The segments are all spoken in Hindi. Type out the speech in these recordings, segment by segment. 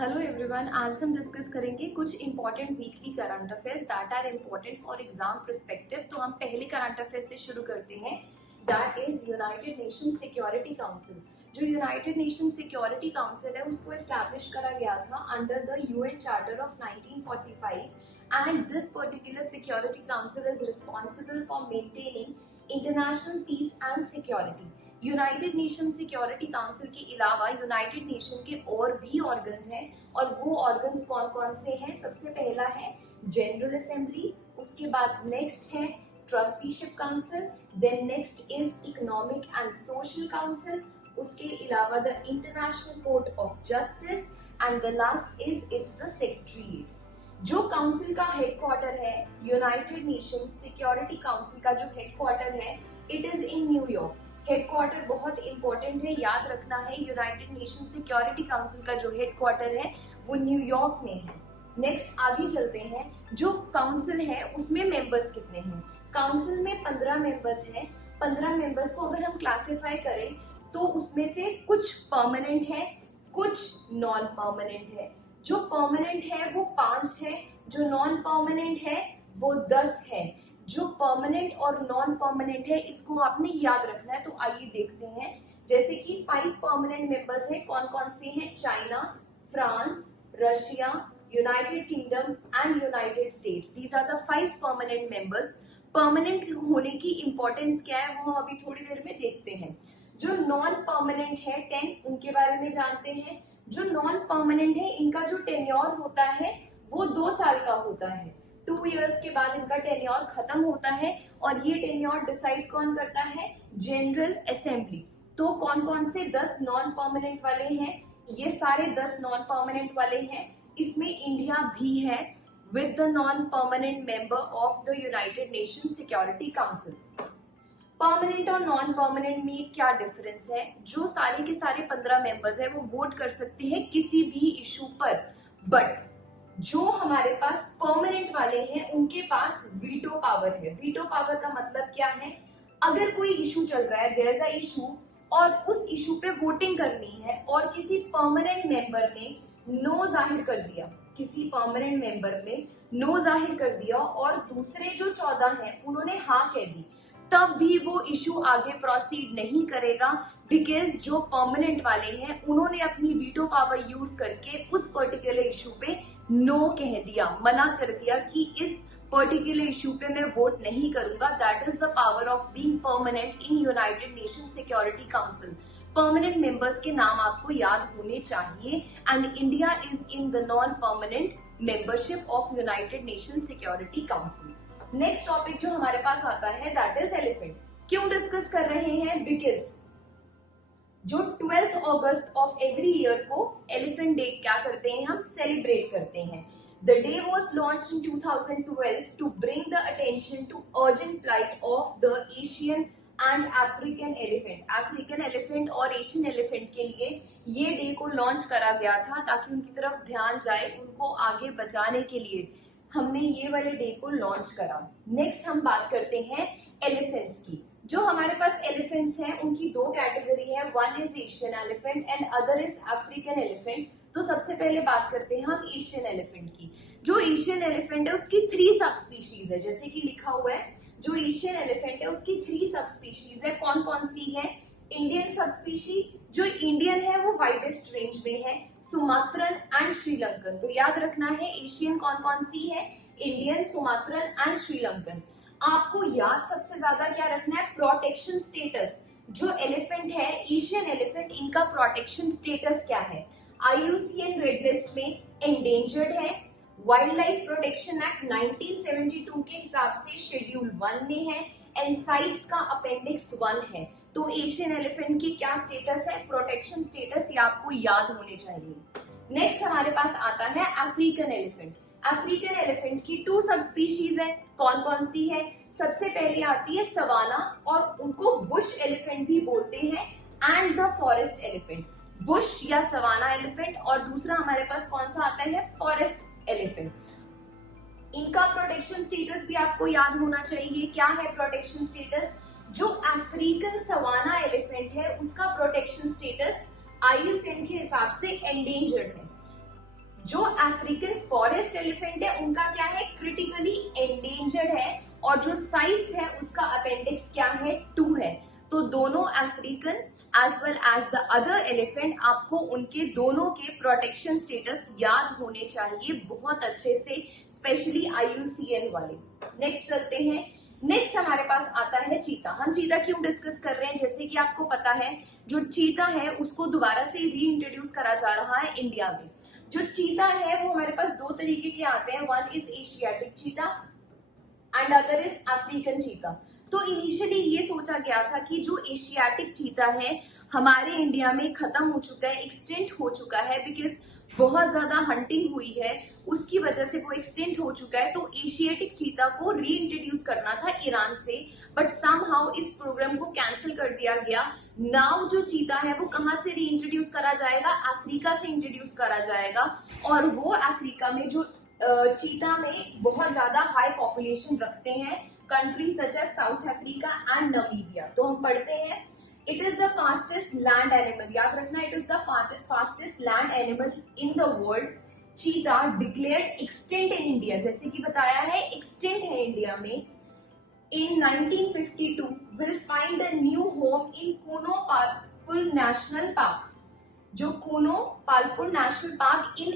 हेलो एवरीवन, आज हम डिस्कस करेंगे कुछ important weekly current affairs that are important for exam perspective. तो हम पहले करंट अफेयर से शुरू करते हैं, that is United Nation Security Council. जो यूनाइटेड नेशन सिक्योरिटी काउंसिल है उसको एस्टैब्लिश करा गया था under the UN charter of 1945 and this particular security council is responsible for maintaining international peace and security. United Nation Security Council के अलावा यूनाइटेड नेशन के और भी ऑर्गन्स हैं, और वो ऑर्गन्स कौन कौन से हैं? सबसे पहला है जनरल असेंबली, उसके बाद नेक्स्ट है Trusteeship Council, then next is Economic and Social Council, उसके अलावा the International Court of Justice and the last is it's the Secretariat. जो काउंसिल का हेडक्वार्टर है, यूनाइटेड नेशन सिक्योरिटी काउंसिल का जो हेडक्वार्टर है, it is in New York. Headquarter बहुत इंपॉर्टेंट है, याद रखना है। यूनाइटेड नेशन सिक्योरिटी काउंसिल का जो हेडक्वार्टर है वो न्यूयॉर्क में है। नेक्स्ट आगे चलते हैं, जो काउंसिल है उसमें मेंबर्स कितने हैं? काउंसिल में 15 मेंबर्स हैं। 15 मेंबर्स को अगर हम क्लासिफाई करें तो उसमें से कुछ परमानेंट है, कुछ नॉन परमानेंट है। जो परमानेंट है वो 5 है, जो नॉन परमानेंट है वो 10 है। जो परमानेंट और नॉन परमानेंट है इसको आपने याद रखना है। तो आइए देखते हैं, जैसे कि 5 परमानेंट मेंबर्स हैं। कौन कौन से हैं? China, France, Russia, United Kingdom and United States. These are the 5 permanent members. Permanent होने की इंपॉर्टेंस क्या है वो हम अभी थोड़ी देर में देखते हैं। जो नॉन परमानेंट है 10, उनके बारे में जानते हैं। जो नॉन परमानेंट है इनका जो टेन्योर होता है वो 2 साल का होता है। 2 इयर्स के बाद इनका टेन्योर खत्म होता है, और ये टेन्योर डिसाइड कौन करता है? General assembly. तो कौन कौन से 10 नॉन परमानेंट वाले हैं? ये सारे 10 नॉन परमानेंट वाले हैं। इसमें इंडिया भी है with the non permanent member of the United Nation Security council. Permanent और नॉन परमानेंट में क्या डिफरेंस है? जो सारे के सारे 15 मेंबर्स है वो वोट कर सकते हैं किसी भी इशू पर, बट जो हमारे पास परमानेंट वाले हैं उनके पास वीटो पावर है। वीटो पावर का मतलब क्या है? अगर कोई इशू चल रहा है, देयर इज अ इशू, और उस इशू पे वोटिंग करनी है और किसी परमानेंट मेंबर ने नो जाहिर कर दिया, किसी परमानेंट मेंबर ने नो जाहिर कर दिया और दूसरे जो 14 हैं उन्होंने हाँ कह दी, तब भी वो इशू आगे प्रोसीड नहीं करेगा, बिकॉज जो परमानेंट वाले हैं उन्होंने अपनी वीटो पावर यूज करके उस पर्टिकुलर इशू पे नो कह दिया, मना कर दिया कि इस पर्टिकुलर इशू पे मैं वोट नहीं करूंगा। That is the power of being permanent in United Nation Security council. Permanent members के नाम आपको याद होने चाहिए, and India is in the non permanent membership of United Nation Security council. Next topic जो हमारे पास आता है दैट इज एलिफेंट। क्यों डिस्कस कर रहे हैं? बिकॉज जो 12th August of every year को एलिफेंट डे क्या करते हैं? हम सेलिब्रेट करते हैं। The day was launch in 2012 to bring the attention to urgent plight of the Asian and African elephant. African elephant और एशियन एलिफेंट के लिए ये डे को लॉन्च करा गया था ताकि उनकी तरफ ध्यान जाए, उनको आगे बचाने के लिए हमने ये वाले डे को लॉन्च करा। नेक्स्ट हम बात करते हैं एलिफेंट्स की। जो हमारे पास एलिफेंट्स हैं उनकी 2 कैटेगरी है, one is Asian elephant and other is African elephant. तो सबसे पहले बात करते हैं हम एशियन एलिफेंट की। जो एशियन एलिफेंट है उसकी 3 सब स्पीशीज है, जैसे कि लिखा हुआ है। जो एशियन एलिफेंट है उसकी 3 सब स्पीशीज है। कौन कौन सी है? इंडियन सब स्पीशी, जो इंडियन है वो वाइडेस्ट रेंज में है, सुमात्रन एंड श्रीलंकन। तो याद रखना है एशियन कौन कौन सी है? Indian, Sumatran and Sri Lankan. आपको याद सबसे ज्यादा क्या रखना है? Protection status. जो एलिफेंट है एशियन एलिफेंट, इनका प्रोटेक्शन स्टेटस क्या है? IUCN रेड लिस्ट में एंडेंजर्ड है। वाइल्ड लाइफ प्रोटेक्शन एक्ट 1972 के हिसाब से शेड्यूल 1 में है, एंड साइट्स का अपेंडिक्स 1 है। तो एशियन एलिफेंट की क्या स्टेटस है? प्रोटेक्शन स्टेटस, ये आपको याद होने चाहिए। नेक्स्ट हमारे पास आता है अफ्रीकन एलिफेंट। अफ्रीकन एलिफेंट की 2 सब स्पीशीज है। कौन कौन सी है? सबसे पहले आती है सवाना, और उनको बुश एलिफेंट भी बोलते हैं, and the forest elephant. Bush या सवाना एलिफेंट, और दूसरा हमारे पास कौन सा आता है? Forest elephant. इनका प्रोटेक्शन स्टेटस भी आपको याद होना चाहिए। क्या है प्रोटेक्शन स्टेटस? जो अफ्रीकन सवाना एलिफेंट है उसका प्रोटेक्शन स्टेटस IUCN के हिसाब से एंडेंजर्ड है। जो अफ्रीकन फॉरेस्ट एलिफेंट है उनका क्या है, क्रिटिकली एंडेंजर्ड है, और जो साइट्स है उसका अपेंडिक्स क्या है, 2 है। तो दोनों African as well as the other elephant, आपको उनके दोनों के प्रोटेक्शन स्टेटस याद होने चाहिए बहुत अच्छे से, स्पेशली IUCN वाले। नेक्स्ट चलते हैं। नेक्स्ट हमारे पास आता है चीता। हम चीता क्यों डिस्कस कर रहे हैं, जैसे कि आपको पता है जो चीता है उसको दोबारा से रीइंट्रोड्यूस करा जा रहा है इंडिया में। जो चीता है वो हमारे पास 2 तरीके के आते हैं, one is Asiatic cheetah and other is African cheetah. तो इनिशियली ये सोचा गया था कि जो एशियाटिक चीता है हमारे इंडिया में खत्म हो चुका है, एक्सटेंट हो चुका है, बिकॉज बहुत ज्यादा हंटिंग हुई है, उसकी वजह से वो एक्सटेंट हो चुका है। तो एशियाटिक चीता को रीइंट्रोड्यूस करना था ईरान से, बट समहाउ इस प्रोग्राम को कैंसिल कर दिया गया। नाउ जो चीता है वो कहाँ से रीइंट्रोड्यूस करा जाएगा, अफ्रीका से इंट्रोड्यूस करा जाएगा। और वो अफ्रीका में जो चीता में बहुत ज्यादा हाई पॉपुलेशन रखते हैं, country such as South Africa and Namibia. तो हम पढ़ते हैं it is the fastest land animal, याद रखना, it is the fastest land animal in the world. Cheetah declared extinct in India, जैसे कि बताया है एक्सटेंट है इंडिया में। In 1952 will find a new home in Kuno Palpur National Park, जो Kuno Palpur national park in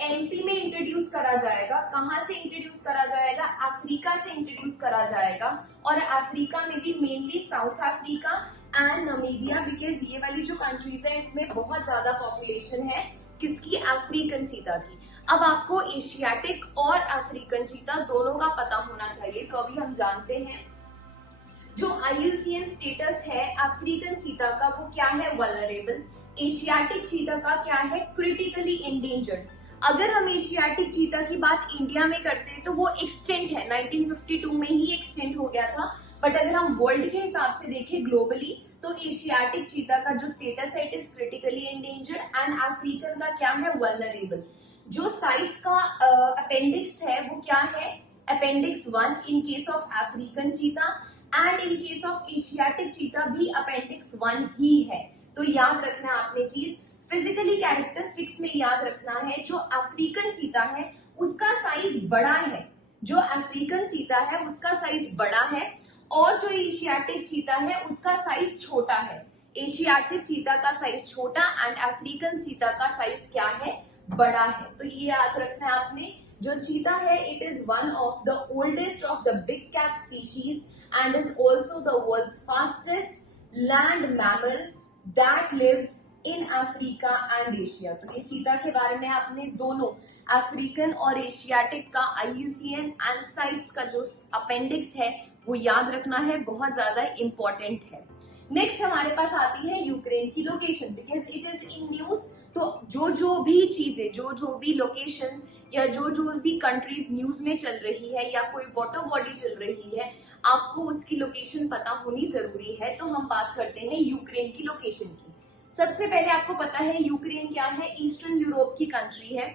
MP में इंट्रोड्यूस करा जाएगा। कहां से इंट्रोड्यूस करा जाएगा, अफ्रीका से इंट्रोड्यूस करा जाएगा, और अफ्रीका में भी mainly south Africa and Namibia, because ये वाली जो कंट्रीज है इसमें बहुत ज्यादा पॉपुलेशन है किसकी, अफ्रीकन चीता की। अब आपको एशियाटिक और अफ्रीकन चीता दोनों का पता होना चाहिए। तो अभी हम जानते हैं जो IUCN स्टेटस है अफ्रीकन चीता का वो क्या है, वल्नरेबल। एशियाटिक चीता का क्या है, क्रिटिकली एंडेंजर्ड। अगर हम एशियाटिक चीता की बात इंडिया में करते हैं तो वो एक्सटेंट है, 1952 में ही एक्सटेंट हो गया था। बट अगर हम वर्ल्ड के हिसाब से देखें ग्लोबली, तो एशियाटिक चीता का जो स्टेटस है it is critically endangered and African का क्या है, वल्नरेबल। जो साइट्स का अपेंडिक्स है वो क्या है, appendix 1 in case of African cheetah, and in case of Asiatic cheetah भी अपेंडिक्स 1 ही है। तो याद रखना आपने चीज, फिजिकली कैरेक्टरिस्टिक्स में याद रखना है, जो अफ्रीकन चीता है उसका साइज बड़ा है, जो अफ्रीकन चीता है उसका साइज बड़ा है, और जो एशियाटिक चीता है उसका साइज छोटा है। एशियाटिक चीता का साइज छोटा एंड अफ्रीकन चीता का साइज क्या है, बड़ा है। तो ये याद रखना है आपने। जो चीता है it is one of the oldest of the big cat species and is also the world's fastest land mammal that lives in Africa and Asia. तो ये चीता के बारे में आपने दोनों अफ्रीकन और एशियाटिक का IUCN एंड साइट्स का जो अपेंडिक्स है वो याद रखना है, बहुत ज्यादा इंपॉर्टेंट है। नेक्स्ट हमारे पास आती है यूक्रेन की location, because it is in news. तो जो भी चीजें, जो भी लोकेशंस या जो भी कंट्रीज न्यूज में चल रही है या कोई वाटर बॉडी चल रही है, आपको उसकी लोकेशन पता होनी जरूरी है। तो हम बात करते हैं यूक्रेन की लोकेशन की। सबसे पहले आपको पता है यूक्रेन क्या है, ईस्टर्न यूरोप की कंट्री है।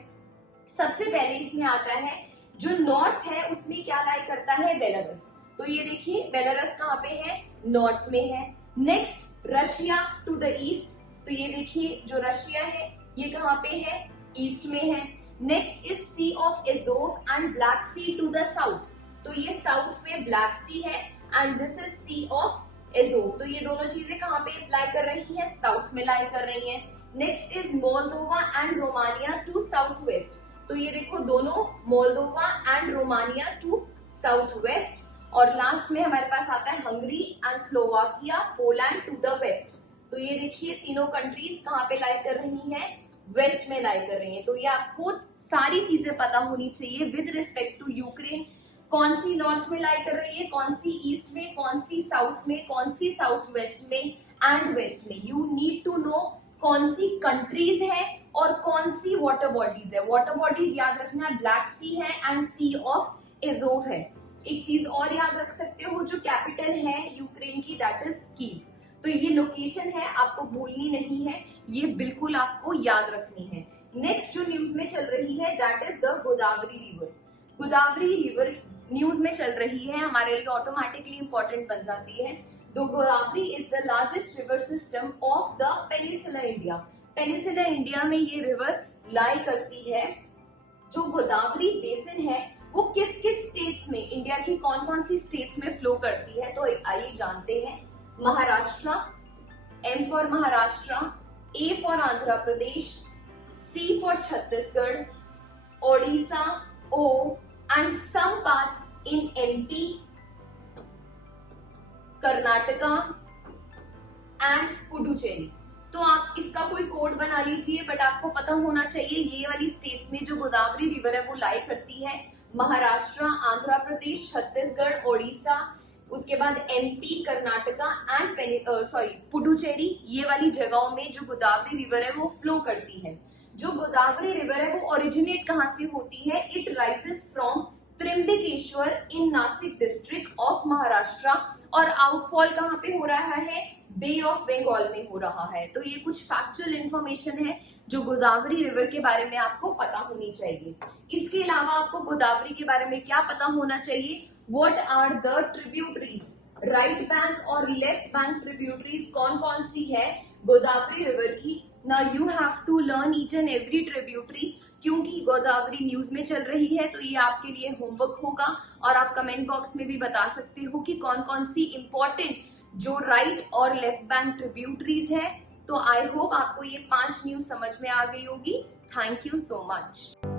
सबसे पहले इसमें आता है जो नॉर्थ है उसमें क्या लाई करता है, बेलारूस। तो ये देखिए बेलारूस कहाँ पे है, नॉर्थ में है। Next Russia to the east, तो ये देखिए जो रशिया है ये कहाँ पे है, ईस्ट में है। Next is Sea of Azov and Black Sea to the south, तो ये साउथ में ब्लैक सी है and this is Sea of Azov. तो ये दोनों चीजें कहाँ पे लाई कर रही है, साउथ में लाई कर रही है। Next is Moldova and Romania to south west, तो ये देखो दोनों Moldova and Romania to south west. और लास्ट में हमारे पास आता है Hungary and Slovakia, Poland to the west. तो ये देखिए तीनों कंट्रीज कहाँ पे लाई कर रही हैं, वेस्ट में लाई कर रही हैं। तो ये आपको सारी चीजें पता होनी चाहिए विद रिस्पेक्ट टू यूक्रेन, कौन सी नॉर्थ में लाई कर रही है, कौन सी ईस्ट में, कौन सी साउथ में, कौन सी साउथ वेस्ट में एंड वेस्ट में। यू नीड टू नो कौन सी कंट्रीज है और कौन सी वाटर बॉडीज है। वाटर बॉडीज याद रखना है, ब्लैक सी है एंड सी ऑफ एजोव है। एक चीज और याद रख सकते हो, जो कैपिटल है यूक्रेन की दैट इज कीव। तो ये लोकेशन है, आपको भूलनी नहीं है, ये बिल्कुल आपको याद रखनी है। नेक्स्ट जो न्यूज में चल रही है that is the Godavari river. Godavari river news में चल रही है, हमारे लिए ऑटोमेटिकली इंपॉर्टेंट बन जाती है। The Godavari is the largest river system of the peninsula India. Peninsula India में ये रिवर लाई करती है, जो गोदावरी बेसिन है वो किस किस स्टेट्स में, इंडिया की कौन कौन सी स्टेट्स में फ्लो करती है, तो आइए जानते हैं। Maharashtra, M for Maharashtra, A for Andhra Pradesh, C for Chhattisgarh, Odisha, O, and some parts in MP, Karnataka and Puducherry. तो आप इसका कोई कोड बना लीजिए, बट आपको पता होना चाहिए ये वाली स्टेट्स में जो गोदावरी रिवर है वो लाई करती है, महाराष्ट्र, आंध्र प्रदेश, छत्तीसगढ़, ओडिशा, उसके बाद एमपी, कर्नाटका एंड पुडुचेरी, ये वाली जगहों में जो गोदावरी रिवर है वो फ्लो करती है। जो गोदावरी रिवर है वो ओरिजिनेट कहाँ से होती है? It rises from Trimbakeshwar in Nashik district of Maharashtra, और आउटफॉल कहाँ पे हो रहा है? बे ऑफ बंगाल में हो रहा है। तो ये कुछ फैक्चुअल इंफॉर्मेशन है जो गोदावरी रिवर के बारे में आपको पता होनी चाहिए। इसके अलावा आपको गोदावरी के बारे में क्या पता होना चाहिए? What are the tributaries? Right bank और लेफ्ट बैंक ट्रिब्यूटरीज कौन कौन सी है गोदावरी रिवर की? Now you have to learn each and every tributary, क्योंकि गोदावरी न्यूज में चल रही है, तो ये आपके लिए होमवर्क होगा। और आप कमेंट बॉक्स में भी बता सकते हो कि कौन कौन सी इंपॉर्टेंट जो राइट और लेफ्ट बैंक ट्रिब्यूटरीज है। तो आई होप आपको ये 5 न्यूज समझ में आ गई होगी। Thank you so much.